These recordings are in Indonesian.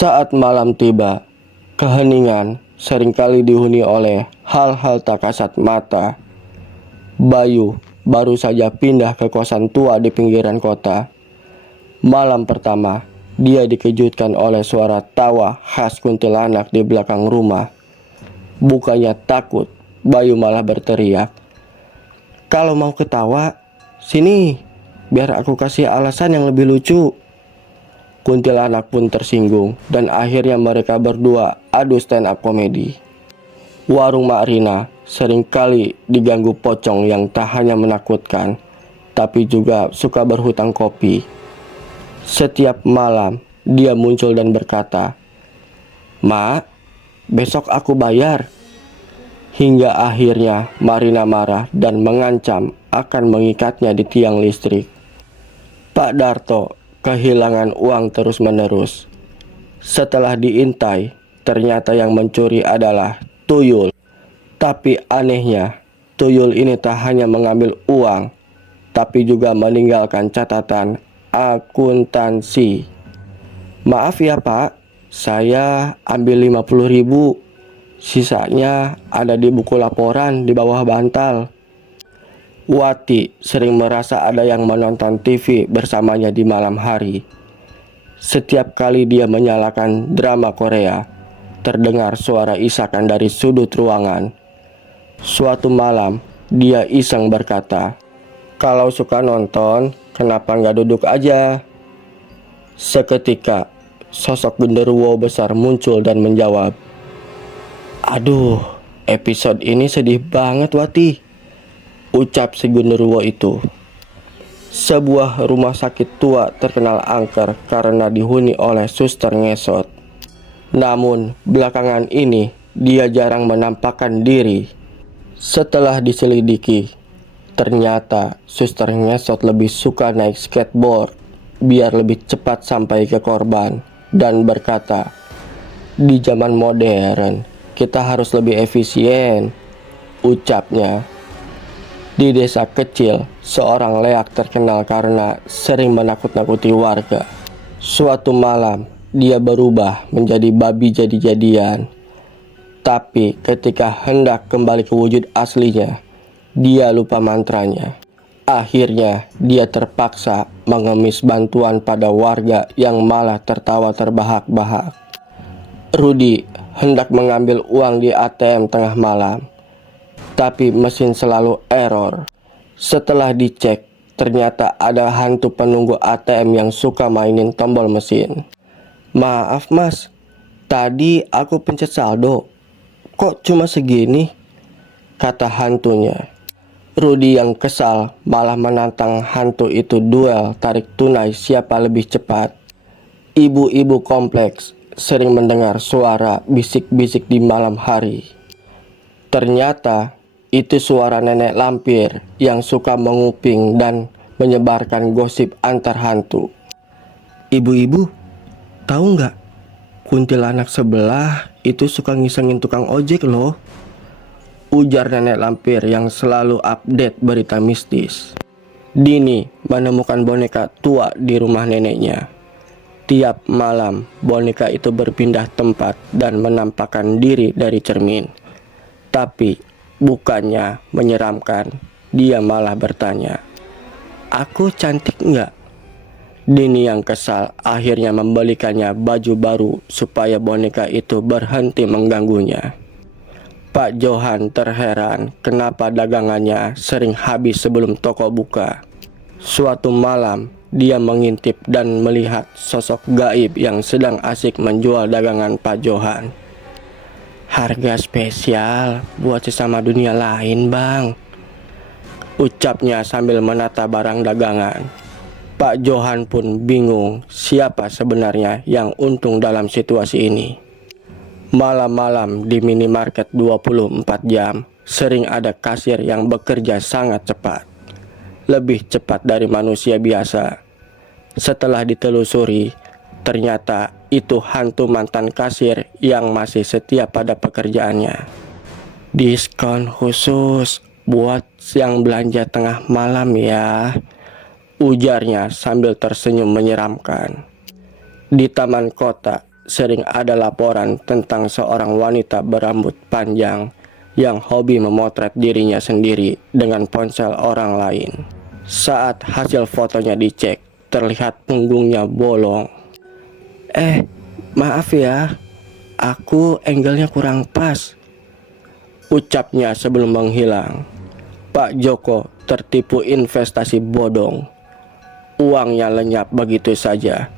Saat malam tiba, keheningan seringkali dihuni oleh hal-hal tak kasat mata. Bayu baru saja pindah ke kosan tua di pinggiran kota. Malam pertama, dia dikejutkan oleh suara tawa khas kuntilanak di belakang rumah. Bukannya takut, Bayu malah berteriak, "Kalau mau ketawa, sini, biar aku kasih alasan yang lebih lucu." Kuntilanak pun tersinggung dan akhirnya mereka berdua adu stand up komedi. Warung Mak Rina seringkali diganggu pocong yang tak hanya menakutkan, tapi juga suka berhutang kopi. Setiap malam dia muncul dan berkata, "Mak, besok aku bayar." Hingga akhirnya Marina marah dan mengancam akan mengikatnya di tiang listrik. Pak Darto kehilangan uang terus-menerus. Setelah diintai, ternyata yang mencuri adalah tuyul. Tapi anehnya, tuyul ini tak hanya mengambil uang, tapi juga meninggalkan catatan akuntansi. "Maaf ya Pak, saya ambil 50.000. Sisanya ada di buku laporan di bawah bantal." Wati sering merasa ada yang menonton TV bersamanya di malam hari. Setiap kali dia menyalakan drama Korea, terdengar suara isakan dari sudut ruangan. Suatu malam, dia iseng berkata, "Kalau suka nonton, kenapa nggak duduk aja?" Seketika, sosok genderuwo besar muncul dan menjawab, "Aduh, episode ini sedih banget Wati," ucap si genderuwo itu. Sebuah rumah sakit tua terkenal angker karena dihuni oleh suster ngesot. Namun belakangan ini dia jarang menampakkan diri. Setelah diselidiki, ternyata suster ngesot lebih suka naik skateboard biar lebih cepat sampai ke korban dan berkata, "Di zaman modern kita harus lebih efisien," ucapnya. Di desa kecil, seorang leak terkenal karena sering menakut-nakuti warga. Suatu malam, dia berubah menjadi babi jadi-jadian. Tapi ketika hendak kembali ke wujud aslinya, dia lupa mantranya. Akhirnya, dia terpaksa mengemis bantuan pada warga yang malah tertawa terbahak-bahak. Rudi hendak mengambil uang di ATM tengah malam, tapi mesin selalu error. Setelah dicek, ternyata ada hantu penunggu ATM yang suka mainin tombol mesin. "Maaf mas, tadi aku pencet saldo, kok cuma segini?" kata hantunya. Rudi yang kesal malah menantang hantu itu duel tarik tunai siapa lebih cepat. Ibu-ibu kompleks sering mendengar suara bisik-bisik di malam hari. Ternyata itu suara nenek lampir yang suka menguping dan menyebarkan gosip antar hantu. "Ibu-ibu, tahu nggak? Kuntilanak sebelah itu suka ngisengin tukang ojek loh," ujar nenek lampir yang selalu update berita mistis. Dini menemukan boneka tua di rumah neneknya. Tiap malam, boneka itu berpindah tempat dan menampakkan diri dari cermin. Tapi bukannya menyeramkan, dia malah bertanya, "Aku cantik nggak?" Dini yang kesal akhirnya membelikannya baju baru supaya boneka itu berhenti mengganggunya. Pak Johan terheran kenapa dagangannya sering habis sebelum toko buka. Suatu malam, dia mengintip dan melihat sosok gaib yang sedang asik menjual dagangan Pak Johan. "Harga spesial buat sesama dunia lain bang," ucapnya sambil menata barang dagangan. Pak Johan pun bingung siapa sebenarnya yang untung dalam situasi ini. Malam-malam di minimarket 24 jam sering ada kasir yang bekerja sangat cepat, lebih cepat dari manusia biasa. Setelah ditelusuri, ternyata itu hantu mantan kasir yang masih setia pada pekerjaannya. "Diskon khusus buat yang belanja tengah malam ya," ujarnya sambil tersenyum menyeramkan. Di taman kota, sering ada laporan tentang seorang wanita berambut panjang yang hobi memotret dirinya sendiri dengan ponsel orang lain. Saat hasil fotonya dicek, terlihat punggungnya bolong. Maaf ya, aku angle-nya kurang pas, ucapnya sebelum menghilang. Pak Joko tertipu investasi bodong. Uangnya lenyap begitu saja.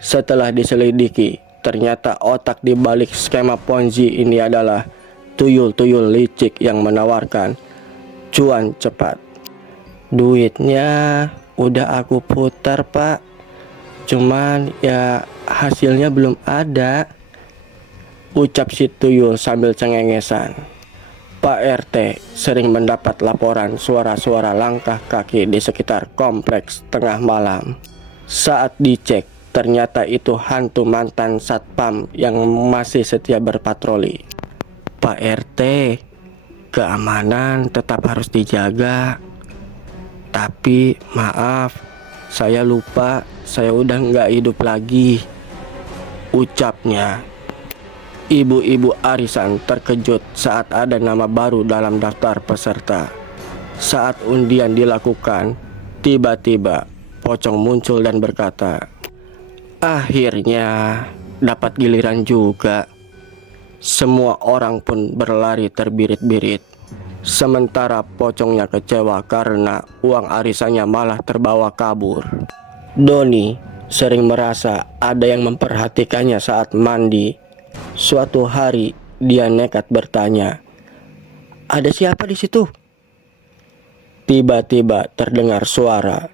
Setelah diselidiki, ternyata otak di balik skema Ponzi ini adalah tuyul-tuyul licik yang menawarkan cuan cepat. Duitnya udah aku putar, Pak. Cuman ya hasilnya belum ada, ucap si tuyul sambil cengengesan. Pak RT sering mendapat laporan suara-suara langkah kaki di sekitar kompleks tengah malam. Saat dicek, ternyata itu hantu mantan satpam yang masih setia berpatroli. Pak RT, keamanan tetap harus dijaga. Tapi maaf, saya lupa, saya udah nggak hidup lagi, ucapnya. Ibu-ibu arisan terkejut saat ada nama baru dalam daftar peserta. Saat undian dilakukan, tiba-tiba pocong muncul dan berkata, "Akhirnya dapat giliran juga." Semua orang pun berlari terbirit-birit. Sementara pocongnya kecewa karena uang arisannya malah terbawa kabur. Doni sering merasa ada yang memperhatikannya saat mandi. Suatu hari dia nekat bertanya, "Ada siapa di situ?" Tiba-tiba terdengar suara,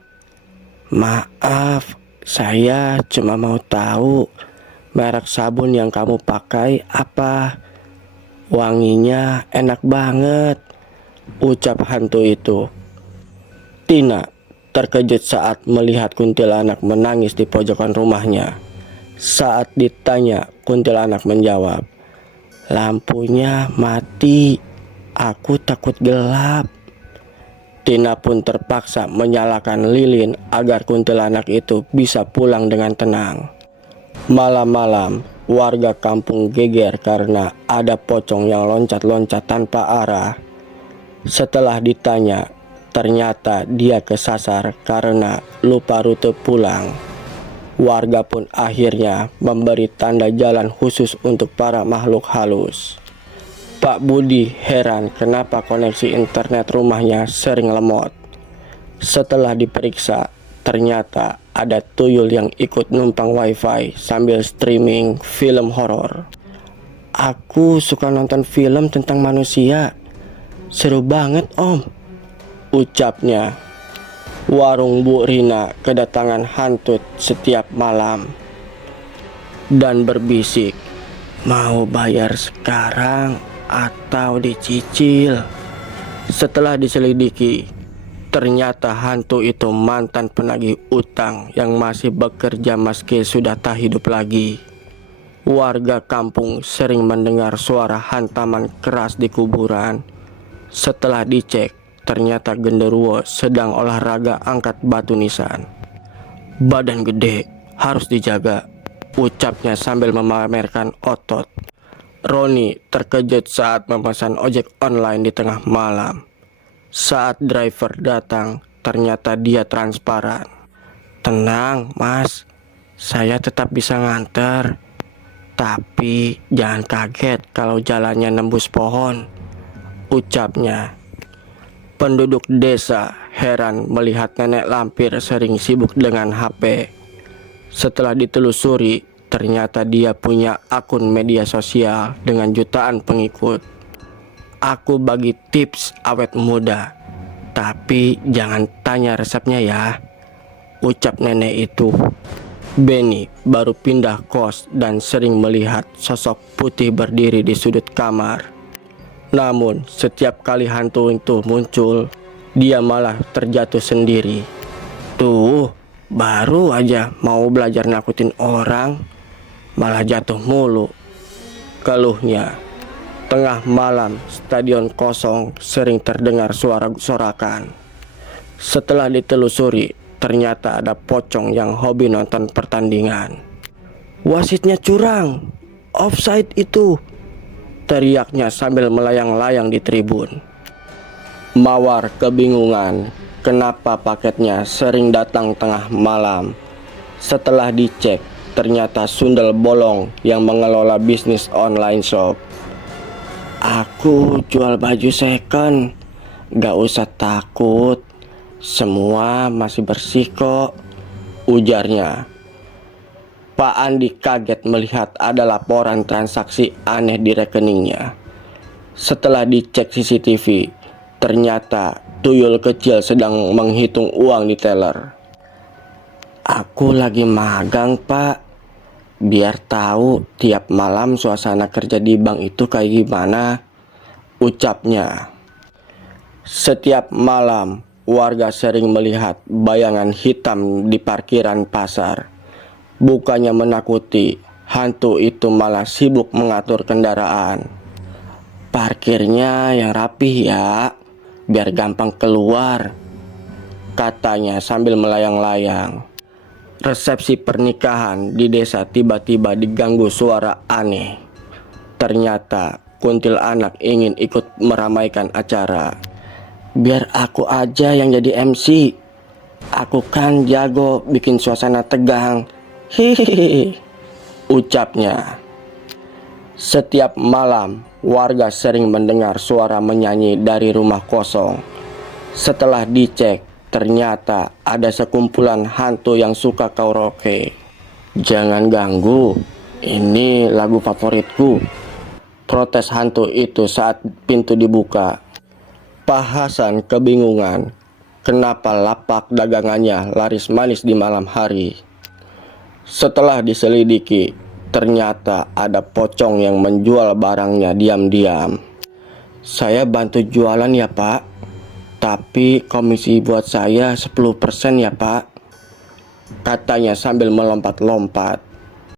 "Maaf, saya cuma mau tahu merek sabun yang kamu pakai apa? Wanginya enak banget," ucap hantu itu. Tina terkejut saat melihat kuntilanak menangis di pojokan rumahnya. Saat ditanya, kuntilanak menjawab, "Lampunya mati, aku takut gelap." Tina pun terpaksa menyalakan lilin agar kuntilanak itu bisa pulang dengan tenang. Malam-malam, warga kampung geger karena ada pocong yang loncat-loncat tanpa arah. Setelah ditanya, ternyata dia kesasar karena lupa rute pulang. Warga pun akhirnya memberi tanda jalan khusus untuk para makhluk halus. Pak Budi heran kenapa koneksi internet rumahnya sering lemot. Setelah diperiksa, ternyata ada tuyul yang ikut numpang wifi sambil streaming film horor. "Aku suka nonton film tentang manusia. Seru banget, Om," ucapnya. Warung Bu Rina kedatangan hantu setiap malam dan berbisik, "Mau bayar sekarang atau dicicil?" Setelah diselidiki, ternyata hantu itu mantan penagih utang yang masih bekerja meski sudah tak hidup lagi. Warga kampung sering mendengar suara hantaman keras di kuburan. Setelah dicek, ternyata genderuwo sedang olahraga angkat batu nisan. "Badan gede, harus dijaga," ucapnya sambil memamerkan otot. Roni terkejut saat memesan ojek online di tengah malam. Saat driver datang, ternyata dia transparan. "Tenang, Mas, saya tetap bisa nganter. Tapi jangan kaget kalau jalannya nembus pohon," ucapnya. Penduduk desa heran melihat nenek lampir sering sibuk dengan HP. Setelah ditelusuri, ternyata dia punya akun media sosial dengan jutaan pengikut. "Aku bagi tips awet muda, tapi jangan tanya resepnya ya," ucap nenek itu. Benny baru pindah kos dan sering melihat sosok putih berdiri di sudut kamar. Namun setiap kali hantu itu muncul, dia malah terjatuh sendiri. "Tuh, baru aja mau belajar nakutin orang, malah jatuh mulu," keluhnya. Tengah malam, stadion kosong sering terdengar suara sorakan. Setelah ditelusuri, ternyata ada pocong yang hobi nonton pertandingan. Wasitnya curang, offside itu, teriaknya sambil melayang-layang di tribun. Mawar kebingungan kenapa paketnya sering datang tengah malam. Setelah dicek, ternyata sundel bolong yang mengelola bisnis online shop. Aku jual baju second, gak usah takut, semua masih bersih kok, ujarnya. Pak Andi kaget melihat ada laporan transaksi aneh di rekeningnya. Setelah dicek CCTV, ternyata tuyul kecil sedang menghitung uang di teller. Aku lagi magang, Pak. Biar tahu tiap malam suasana kerja di bank itu kayak gimana, ucapnya. Setiap malam, warga sering melihat bayangan hitam di parkiran pasar. Bukannya menakuti, hantu itu malah sibuk mengatur kendaraan. Parkirnya yang rapih ya, biar gampang keluar, katanya sambil melayang-layang. Resepsi pernikahan di desa tiba-tiba diganggu suara aneh. Ternyata kuntilanak ingin ikut meramaikan acara. Biar aku aja yang jadi MC. Aku kan jago bikin suasana tegang. Hihihi, ucapnya. Setiap malam, warga sering mendengar suara menyanyi dari rumah kosong. Setelah dicek, ternyata ada sekumpulan hantu yang suka karaoke. Jangan ganggu, ini lagu favoritku, protes hantu itu saat pintu dibuka. Pak Hasan kebingungan, kenapa lapak dagangannya laris manis di malam hari. Setelah diselidiki, ternyata ada pocong yang menjual barangnya diam-diam. Saya bantu jualan ya Pak, tapi komisi buat saya 10% ya Pak, katanya sambil melompat-lompat.